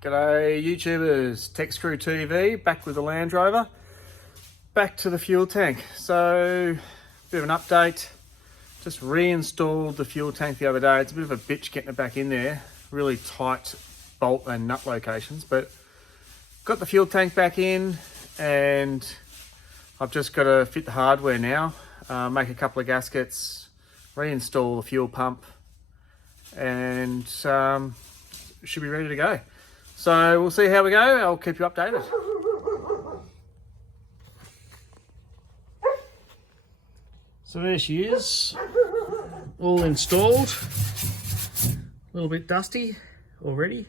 G'day YouTubers, Tech Screw TV, back with the Land Rover, back to the fuel tank. So, bit of an update, just reinstalled the fuel tank the other day. It's a bit of a bitch getting it back in there, really tight bolt and nut locations, but got the fuel tank back in and I've just got to fit the hardware now, make a couple of gaskets, reinstall the fuel pump and should be ready to go. So we'll see how we go. I'll keep you updated. So there she is, all installed. A little bit dusty already.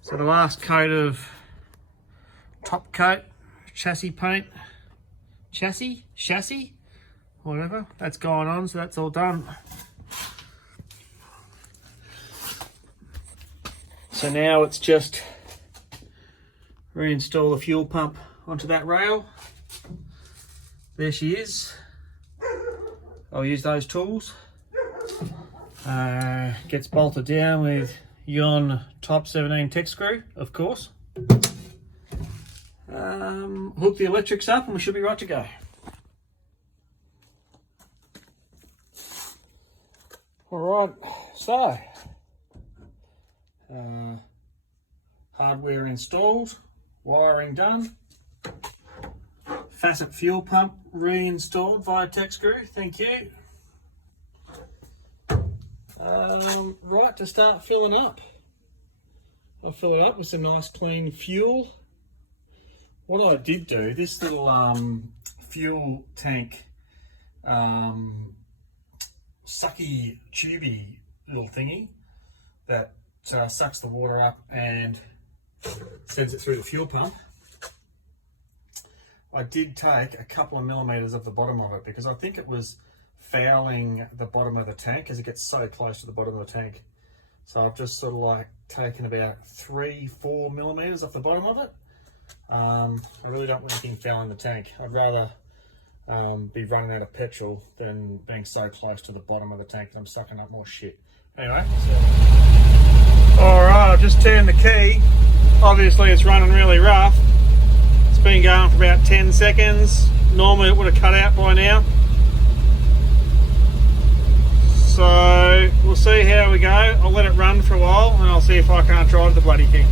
So the last coat of top coat, chassis paint, chassis, whatever, that's going on, so that's all done. So now it's just reinstall the fuel pump onto that rail. There she is. I'll use those tools. Gets bolted down with yon Type 17 tech screw, of course. Hook the electrics up and we should be right to go. All right, so hardware installed, wiring done, facet fuel pump reinstalled via tech screw, thank you. Right, to start filling up. I'll fill it up with some nice clean fuel. What I did do, this little fuel tank sucky tubey little thingy that sucks the water up and sends it through the fuel pump. I did take a couple of millimeters of the bottom of it because I think it was fouling the bottom of the tank as it gets so close to the bottom of the tank. So I've just sort of like taken about 3-4 millimeters off the bottom of it. I really don't want anything fouling the tank. I'd rather be running out of petrol than being so close to the bottom of the tank that I'm sucking up more shit. Anyway, alright, I've just turned the key. Obviously it's running really rough. It's been going for about 10 seconds. Normally it would have cut out by now. So we'll see how we go. I'll let it run for a while and I'll see if I can't drive the bloody thing.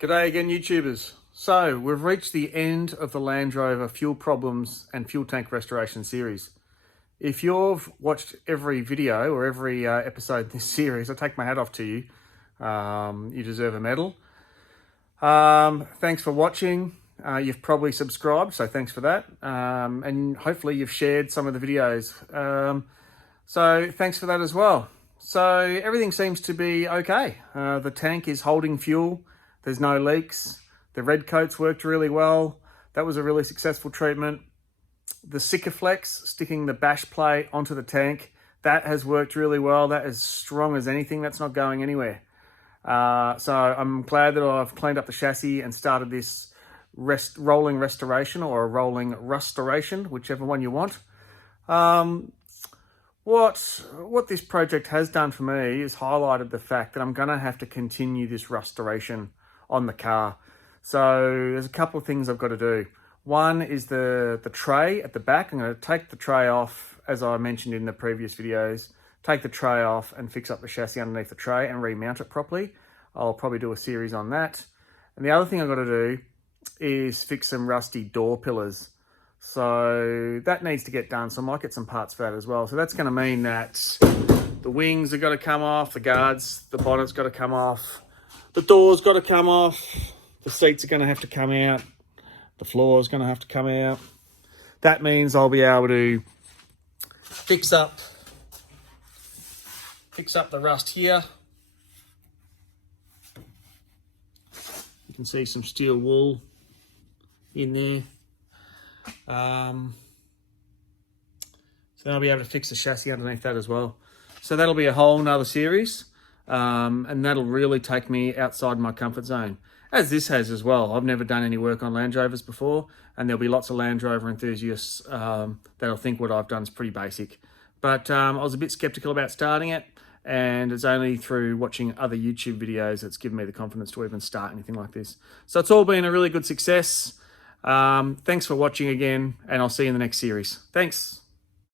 G'day again YouTubers. So we've reached the end of the Land Rover fuel problems and fuel tank restoration series. If you've watched every video or every episode in this series, I take my hat off to you. You deserve a medal. Thanks for watching. You've probably subscribed, so thanks for that. And hopefully you've shared some of the videos. So thanks for that as well. So everything seems to be okay. The tank is holding fuel. There's no leaks. The red coats worked really well. That was a really successful treatment. The Sikaflex, sticking the bash plate onto the tank, that has worked really well. That is strong as anything. That's not going anywhere. So I'm glad that I've cleaned up the chassis and started this rolling restoration or a rolling restoration, whichever one you want. What this project has done for me is highlighted the fact that I'm going to have to continue this restoration on the car. So there's a couple of things I've got to do. One is the tray at the back. I'm going to take the tray off, as I mentioned in the previous videos, take the tray off and fix up the chassis underneath the tray and remount it properly. I'll probably do a series on that. And the other thing I've got to do is fix some rusty door pillars. So that needs to get done. So I might get some parts for that as well. So that's going to mean that The wings have got to come off, the guards, the bonnet's got to come off, the door's got to come off, the seats are going to have to come out, the floor's going to have to come out. That means I'll be able to fix up the rust here. You can see some steel wool in there. So then I'll be able to fix the chassis underneath that as well. So that'll be a whole nother series, and that'll really take me outside my comfort zone, as this has as well. I've never done any work on Land Rovers before, and there'll be lots of Land Rover enthusiasts that'll think what I've done is pretty basic. But I was a bit skeptical about starting it, and it's only through watching other YouTube videos that's given me the confidence to even start anything like this. So it's all been a really good success. Thanks for watching again, and I'll see you in the next series. Thanks.